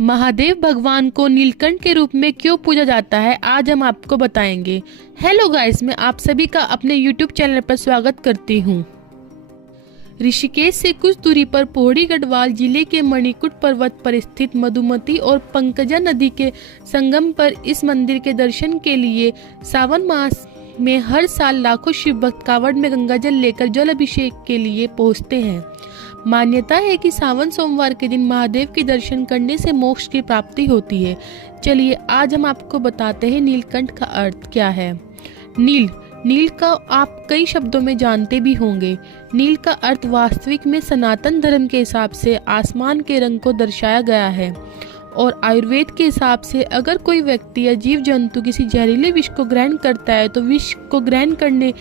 महादेव भगवान को नीलकंठ के रूप में क्यों पूजा जाता है, आज हम आपको बताएंगे। हेलो गाइस, मैं आप सभी का अपने यूट्यूब चैनल पर स्वागत करती हूँ। ऋषिकेश से कुछ दूरी पर पोहड़ी गढ़वाल जिले के मणिकूट पर्वत पर स्थित मधुमती और पंकजा नदी के संगम पर इस मंदिर के दर्शन के लिए सावन मास में हर साल लाखों शिव भक्त कांवड़ में गंगाजल लेकर जल अभिषेक के लिए पहुंचते हैं। मान्यता है कि सावन सोमवार के दिन महादेव के दर्शन करने से मोक्ष की प्राप्ति होती है। चलिए आज हम आपको बताते हैं नीलकंठ का अर्थ क्या है। नील का आप कई शब्दों में जानते भी होंगे। नील का अर्थ वास्तविक में सनातन धर्म के हिसाब से आसमान के रंग को दर्शाया गया है और आयुर्वेद के हिसाब से अगर कोई व्यक्ति या जीव जंतु किसी जहरीले विष को ग्रहण करता है तो विष को ग्रहण करने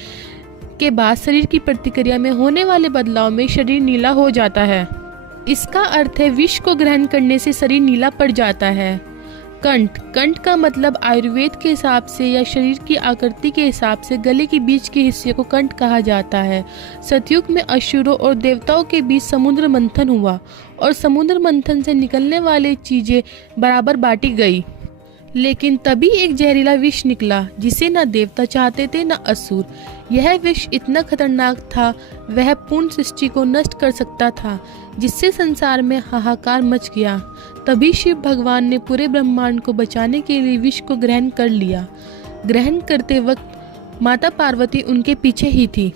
के बाद शरीर की प्रतिक्रिया में होने वाले बदलाव में शरीर नीला हो जाता है। इसका अर्थ है विष को ग्रहण करने से शरीर नीला पड़ जाता है। कंठ का मतलब आयुर्वेद के हिसाब से या शरीर की आकृति के हिसाब से गले के बीच के हिस्से को कंठ कहा जाता है। सतयुग में असुरों और देवताओं के बीच समुद्र मंथन हुआ और समुद्र मंथन से निकलने वाली चीजें बराबर बांटी गई, लेकिन तभी एक जहरीला विष निकला जिसे न देवता चाहते थे न असुर। यह विष इतना खतरनाक था, वह पूर्ण सृष्टि को नष्ट कर सकता था, जिससे संसार में हाहाकार मच गया। तभी शिव भगवान ने पूरे ब्रह्मांड को बचाने के लिए विष को ग्रहण कर लिया। ग्रहण करते वक्त माता पार्वती उनके पीछे ही थी।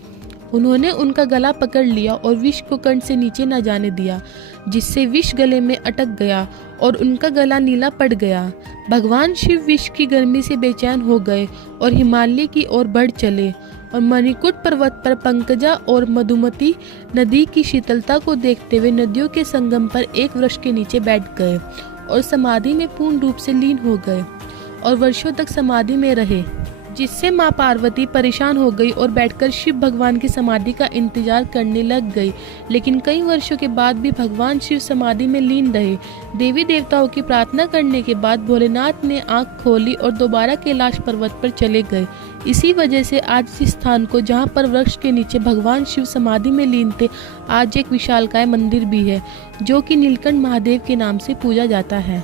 उन्होंने उनका गला पकड़ लिया और विष को कंठ से नीचे न जाने दिया, जिससे विष गले में अटक गया और उनका गला नीला पड़ गया। भगवान शिव विष की गर्मी से बेचैन हो गए और हिमालय की ओर बढ़ चले और मणिकूट पर्वत पर पंकजा और मधुमती नदी की शीतलता को देखते हुए नदियों के संगम पर एक वृक्ष के नीचे बैठ गए और समाधि में पूर्ण रूप से लीन हो गए और वर्षों तक समाधि में रहे, जिससे माँ पार्वती परेशान हो गई और बैठकर शिव भगवान की समाधि का इंतजार करने लग गई। लेकिन कई वर्षों के बाद भी भगवान शिव समाधि में लीन रहे। देवी देवताओं की प्रार्थना करने के बाद भोलेनाथ ने आंख खोली और दोबारा कैलाश पर्वत पर चले गए। इसी वजह से आज इस स्थान को, जहाँ पर वृक्ष के नीचे भगवान शिव समाधि में लीन थे, आज एक विशालकाय मंदिर भी है जो कि नीलकंठ महादेव के नाम से पूजा जाता है।